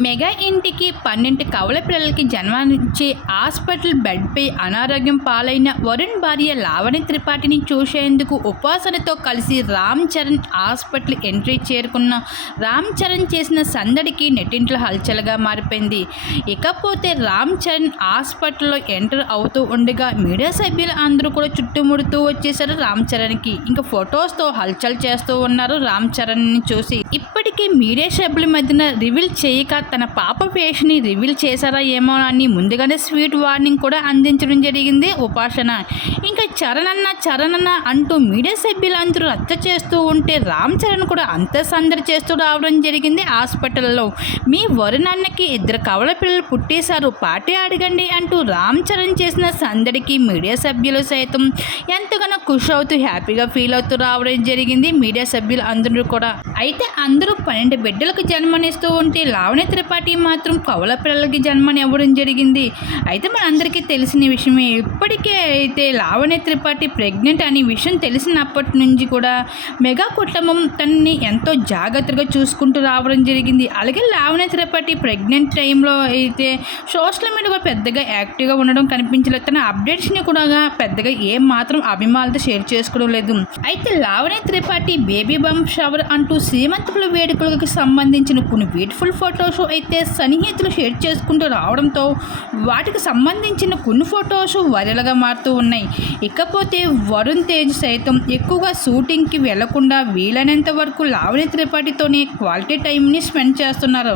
Mega ఇంటికి పన్నెండు కవల పిల్లలకి జన్మనిచ్చే హాస్పిటల్ బెడ్పై అనారోగ్యం పాలైన వరుణ్ భార్య లావణి త్రిపాఠిని చూసేందుకు ఉపాసనతో కలిసి రామ్ చరణ్ హాస్పిటల్ ఎంట్రీ చేరుకున్న రామ్ చరణ్ చేసిన సందడికి నెట్టింట్లో హల్చల్గా మారిపోయింది. ఇకపోతే రామ్ చరణ్ హాస్పిటల్లో ఎంటర్ అవుతూ ఉండగా మీడియా సభ్యులు అందరూ కూడా చుట్టుముడుతూ వచ్చేసారు రామ్ చరణ్కి. ఇంకా ఫొటోస్తో హల్చల్ చేస్తూ ఉన్నారు రామ్ చరణ్ని చూసి. ఇప్పటికీ మీడియా సభ్యుల మధ్యన రివీల్ చేయక తన పాప ఫేస్ని రివీల్ చేశారా ఏమో అని ముందుగానే స్వీట్ వార్నింగ్ కూడా అందించడం జరిగింది ఉపాసన. ఇంకా చరణ్ అన్న చరణ్ అన్న అంటూ మీడియా సభ్యులందరూ రచ్చ చేస్తూ ఉంటే రామ్ చరణ్ కూడా అంత సందడి చేస్తూ రావడం జరిగింది హాస్పిటల్లో. మీ వరుణ్ అన్నకి ఇద్దరు కవల పిల్లలు పుట్టేశారు పార్టీ అడగండి అంటూ రామ్ చరణ్ చేసిన సందడికి మీడియా సభ్యులు సైతం ఎంతగానో ఖుషి అవుతూ హ్యాపీగా ఫీల్ అవుతూ రావడం జరిగింది మీడియా సభ్యులు అందరూ కూడా. అయితే అందరూ పన్నెండు బిడ్డలకు జన్మనిస్తూ ఉంటే లావణ్య త్రిపాఠి మాత్రం కవల పిల్లలకి జన్మనివ్వడం జరిగింది. అయితే మనందరికీ తెలిసిన విషయమే ఇప్పటికే అయితే లావణ్య త్రిపాఠి ప్రెగ్నెంట్ అనే విషయం తెలిసినప్పటి నుంచి కూడా మెగా కుటుంబం తనని ఎంతో జాగ్రత్తగా చూసుకుంటూ రావడం జరిగింది. అలాగే లావణ్య త్రిపాఠి ప్రెగ్నెంట్ టైంలో అయితే సోషల్ మీడియాలో పెద్దగా యాక్టివ్గా ఉండడం కనిపించలేదు. తన అప్డేట్స్ని కూడా పెద్దగా ఏం మాత్రం అభిమానులతో షేర్ చేసుకోవడం లేదు. అయితే Lavanya Tripathi baby bump shower అంటూ శ్రీమంతుల వేడుకలకు సంబంధించిన కొన్ని బ్యూటిఫుల్ ఫొటోస్ అయితే సన్నిహితులు షేర్ చేసుకుంటూ రావడంతో వాటికి సంబంధించిన కొన్ని ఫొటోస్ వైరల్గా మారుతూ ఉన్నాయి. ఇకపోతే వరుణ్ తేజ్ సైతం ఎక్కువగా షూటింగ్కి వెళ్ళకుండా వీలైనంత వరకు లావణ్య త్రిపాఠితోనే క్వాలిటీ టైంని స్పెండ్ చేస్తున్నారు.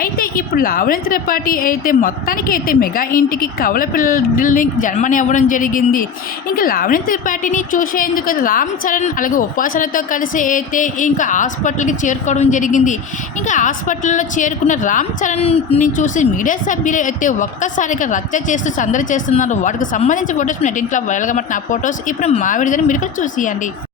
అయితే ఇప్పుడు లావణ్య త్రిపాఠి అయితే మొత్తానికి అయితే మెగా ఇంటికి కవల పిల్లల్ని జన్మనివ్వడం జరిగింది. ఇంకా లావణ్య త్రిపాఠిని చూసేందుకు రామ్ చరణ్ అలాగే ఉపాసనతో కలిసి అయితే ఇంకా హాస్పిటల్కి చేరుకోవడం జరిగింది. ఇంకా హాస్పిటల్లో చేరుకున్న రామ్ చరణ్ని చూసి మీడియా సభ్యులు అయితే ఒక్కసారిగా రచ్చ చేస్తూ సందడి చేస్తున్నారు. వాటికి సంబంధించిన ఫొటోస్ నెట్ ఇంట్లో వైరల్గా నా ఫొటోస్. ఇప్పుడు మా విడుదల మీరు కూడా చూసియండి.